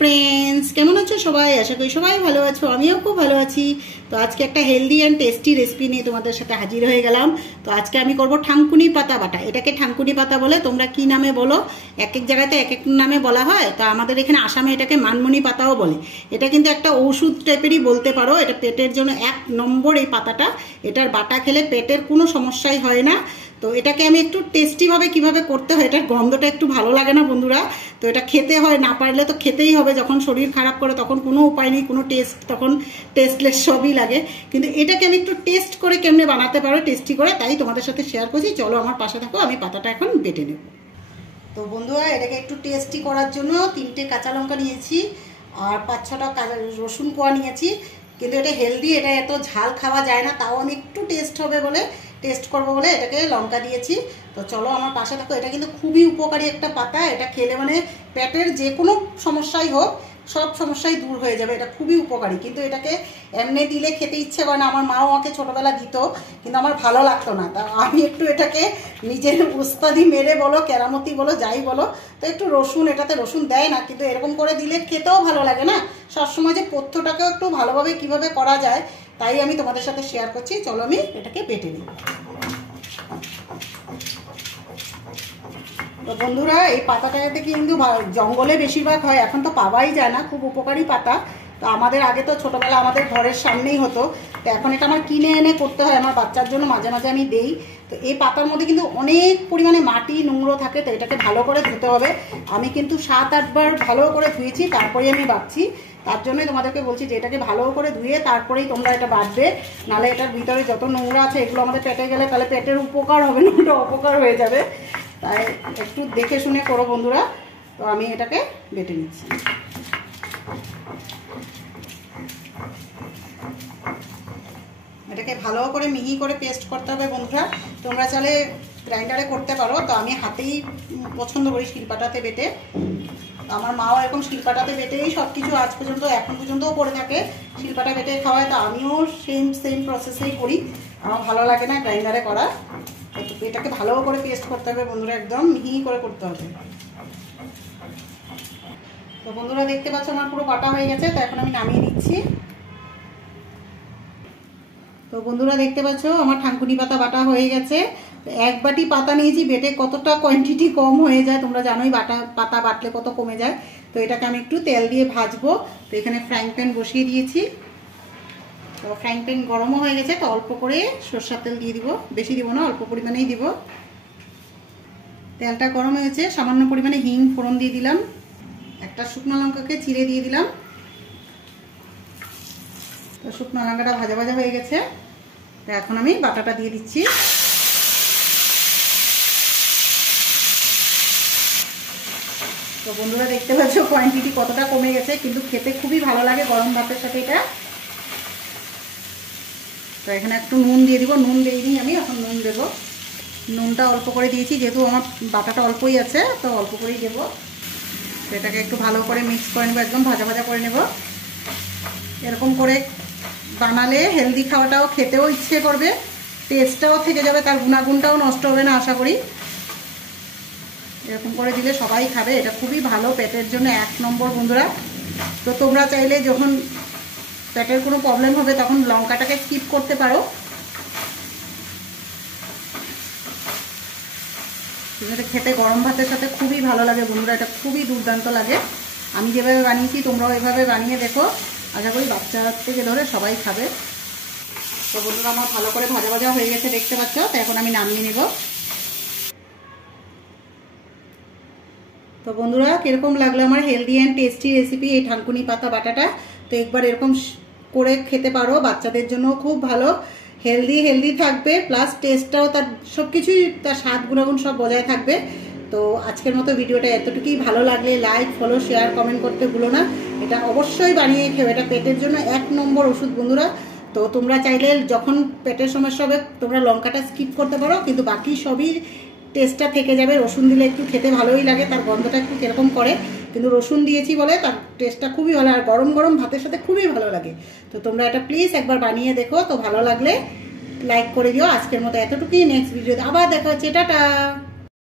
Friends, কেমন আছো সবাই? আশা করি সবাই ভালো আছো, আমিও খুব ভালো আছি। তো আজকে একটা হেলদি অ্যান্ড টেস্টি রেসিপি নিয়ে তোমাদের সাথে হাজির হয়ে গেলাম। তো আজকে আমি করব ঠাঙ্কুনি পাতা বাটা। এটাকে ঠাঙ্কুনি পাতা বলে, তোমরা কি নামে বলো? এক এক জায়গাতে এক এক নামে বলা হয়। তো আমাদের এখানে আসামে এটাকে মানমুনি পাতাও বলে। এটা কিন্তু একটা ঔষধ টাইপেরই বলতে পারো। এটা পেটের জন্য এক নম্বর এই পাতাটা। এটার বাটা খেলে পেটের কোনো সমস্যাই হয় না। তো এটাকে আমি একটু টেস্টিভাবে কিভাবে করতে হয়, এটার গন্ধটা একটু ভালো লাগে না বন্ধুরা? তো এটা খেতে হয়, না পারলে তো খেতেই হবে। যখন শরীর খারাপ করে তখন কোনো উপায় নেই, কোনো টেস্ট তখন টেস্টলেস সবই লাগে। কিন্তু এটাকে আমি একটু টেস্ট করে কেমনে বানাতে পারো টেস্টি করে, তাই তোমাদের সাথে শেয়ার করছি। চলো আমার পাশে থাকো, আমি পাতাটা এখন বেটে নেব। তো বন্ধুরা, এটাকে একটু টেস্টি করার জন্য 3টে কাঁচা লঙ্কা নিয়েছি আর 5-6টা রসুন কোয়া নিয়েছি। কিন্তু এটা হেলদি, এটা এত ঝাল খাওয়া যায় না, তাও আমি একটু টেস্ট করবো বলে এটাকে লঙ্কা দিয়েছি। তো চলো আমার পাশে থাকো। এটা কিন্তু খুবই উপকারী একটা পাতা। এটা খেলে মানে পেটের যে কোনো সমস্যাই হোক, সব সমস্যাই দূর হয়ে যাবে। এটা খুবই উপকারী। কিন্তু এটাকে এমনি দিলে খেতে ইচ্ছে করে না। আমার মাও আমাকে ছোটোবেলা দিত, কিন্তু আমার ভালো লাগতো না। তা আমি একটু এটাকে নিজের উস্তাদি মেরে বলো, কেরামতি বলো, যাই বলো, তো একটু রসুন, এটাতে রসুন দেয় না, কিন্তু এরকম করে দিলে খেতেও ভালো লাগে না? সবসময় যে পথ্যটাকেও একটু ভালোভাবে কিভাবে করা যায়, তাই আমি তোমাদের সাথে শেয়ার করছি। চলো আমি এটাকে বেটে নিই। তো বন্ধুরা, এই পাতাটাতে কিন্তু জঙ্গলে বেশিরভাগ হয়, এখন তো পাওয়াই যায় না। খুব উপকারী পাতা। তো আমাদের আগে তো ছোটোবেলা আমাদের ঘরের সামনেই হতো। তো এখন এটা আমার কিনে এনে করতে হয়, আমার বাচ্চার জন্য মাঝে মাঝে আমি দেই। তো এই পাতার মধ্যে কিন্তু অনেক পরিমাণে মাটি নোংরা থাকে, তো এটাকে ভালো করে ধুতে হবে। আমি কিন্তু 7-8 বার ভালো করে ধুয়েছি, তারপরে আমি বাটছি। তার জন্যই তোমাদেরকে বলছি যে এটাকে ভালো করে ধুয়ে তারপরেই তোমরা এটা বাটবে। নাহলে এটার ভিতরে যত নোংরা আছে এগুলো আমাদের পেটে গেলে তাহলে পেটের উপকার হবে না, ওটা অপকার হয়ে যাবে। তাই একটু দেখে শুনে করো বন্ধুরা। তো আমি এটাকে বেটে নিচ্ছি। এটাকে ভালো করে মিহি করে পেস্ট করতে হবে বন্ধুরা। তোমরা চাইলে গ্রাইন্ডারে করতে পারো, তো আমি হাতেই পছন্দ করি, শিলপাটাতে বেটে। আমার মাও এরকম শিলপাটাতে বেটেই সব কিছু আজ পর্যন্ত এখন পর্যন্তও করে থাকে, শিলপাটা বেটে খাওয়ায়। তো আমিও সেম প্রসেসেই করি। আমার ভালো লাগে না গ্রাইন্ডারে করা। এটাকে ভালো করে পেস্ট করতে হবে বন্ধুরা, একদম মিহি করে করতে হবে। তো বন্ধুরা দেখতে পাচ্ছ আমার পুরো বাটা হয়ে গেছে। তো এখন আমি নামিয়ে নিচ্ছি। তো বন্ধুরা দেখতে পাচ্ছ আমার ঠাঙ্কুনি পাতা বাটা হয়ে গেছে। তো 1 বাটি পাতা নিয়েছি, বেটে কতটা কোয়ান্টিটি কম হয়ে যায় তোমরা জানোই, পাতা বাটলে কত কমে যায়। তো এটাকে আমি একটু তেল দিয়ে ভাজবো। তো এখানে ফ্রাইং প্যান বসিয়ে দিয়েছি। তো ফ্রাইং প্যান গরমও হয়ে গেছে। তো অল্প করে সরষের তেল দিয়ে দিব, বেশি দিব না, অল্প পরিমাণেই দিব। তেলটা গরম হয়েছে, সামান্য পরিমাণে হিং ফোড়ন দিয়ে দিলাম। একটা শুকনো লঙ্কাকে চিড়ে দিয়ে দিলাম। তো শুকনো লঙ্কাটা ভাজা ভাজা হয়ে গেছে। তো এখন আমি বাটাটা দিয়ে দিচ্ছি। তো বন্ধুরা দেখতে পাচ্ছ কোয়ান্টিটি কতটা কমে গেছে, কিন্তু খেতে খুবই ভালো লাগে গরম ভাতের সাথে এটা। তো এখানে একটু নুন দিয়ে দিব, নুন দিইনি আমি, এখন নুন দেবো। নুনটা অল্প করে দিয়েছি, যেহেতু আমার বাটাটা অল্পই আছে, তো অল্প করেই দেবো। তো এটাকে একটু ভালো করে মিক্স করে নেবো, একদম ভাজা ভাজা করে নেব। এরকম করে বানালে হেলদি খাওয়াটাও খেতেও ইচ্ছে করবে, টেস্টটাও থেকে যাবে, তার গুণাগুণটাও নষ্ট হবে না আশা করি। এরকম করে দিলে সবাই খাবে। এটা খুবই ভালো পেটের জন্য, 1 নম্বর বন্ধুরা। তো তোমরা চাইলে যখন পেটের কোনো প্রবলেম হবে তখন লঙ্কাটাকে স্কিপ করতে পারো। এটা খেতে গরম ভাতের সাথে খুবই ভালো লাগে বন্ধুরা, এটা খুবই দুর্দান্ত লাগে। আমি যেভাবে বানিয়েছি তোমরাও এভাবে বানিয়ে দেখো, আশা করি বাচ্চা থেকে ধরে সবাই খাবে। তো বন্ধুরা আমার ভালো করে ভাজা ভাজা হয়ে গেছে দেখতে পাচ্ছ। তো এখন আমি নামিয়ে নেব। তো বন্ধুরা কীরকম লাগলো আমার হেলদি অ্যান্ড টেস্টি রেসিপি এই ঠাঙ্কুনি পাতা বাটাটা? তো একবার এরকম করে খেতে পারো, বাচ্চাদের জন্য খুব ভালো। হেলদি থাকবে, প্লাস টেস্টটাও তার সব কিছুই, তার স্বাদ গুণাগুণ সব বজায় থাকবে। তো আজকের মতো ভিডিওটা এতটুকুই। ভালো লাগলে লাইক, ফলো, শেয়ার, কমেন্ট করতে ভুলো না। এটা অবশ্যই বানিয়ে খেও, এটা পেটের জন্য 1 নম্বর ওষুধ বন্ধুরা। তো তোমরা চাইলে যখন পেটের সমস্যা হবে তোমরা লঙ্কাটা স্কিপ করতে পারো, কিন্তু বাকি সবই টেস্টটা থেকে যাবে। রসুন দিলে একটু খেতে ভালোই লাগে, তার গন্ধটা একটু কীরকম করে, কিন্তু রসুন দিয়েছি বলে তার টেস্টটা খুবই ভালো, আর গরম গরম ভাতের সাথে খুবই ভালো লাগে। তো তোমরা এটা প্লিজ একবার বানিয়ে দেখো। তো ভালো লাগলে লাইক করে দিও। আজকের মতো এতটুকুই, নেক্সট ভিডিওতে আবার দেখা হচ্ছে, টাটা।